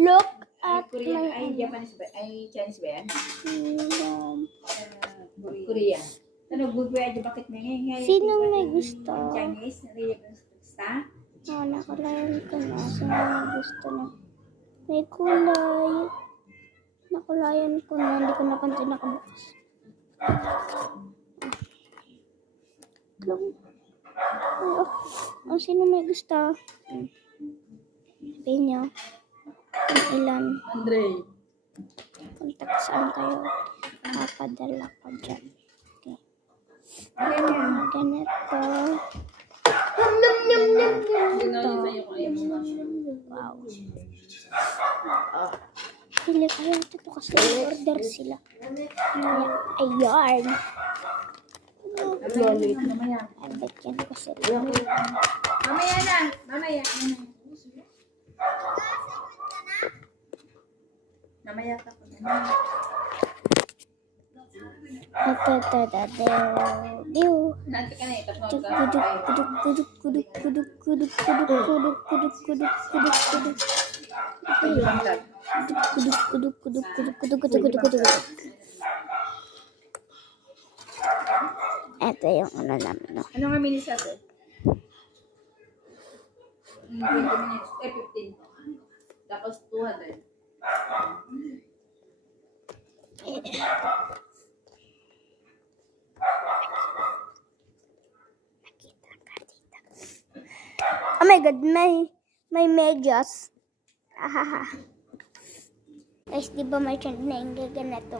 Look at Korean, my ay Japanese ba? Ay Chinese ba yan? um, Korean. Ano, bubaya di bakit may Sino may gusto? Chinese, basta? Nakalayan ko na. Sino may gusto na? May kulay. Nakulayan ko na. Hindi ko na pansin nakabukas. Sino may gusto? Sabihin nyo. Kung ilan. Andre. Contact saan kayo. Papadala ko dyan. Okay. Ganito. Wow. Pili kayo ito kasi order sila. Ayan. Mamaya. Ay, bakyan ko sila. Mamaya na. Mamaya. Mamaya ka po. Nanti ka na eh. Tapos Ito yung ano naman. No? ano nga minutes natin? 20 minutes. 15. Tapos 200. Oh my god, may medyas. Ahaha. Guys, di ba may trend na yung gaganito?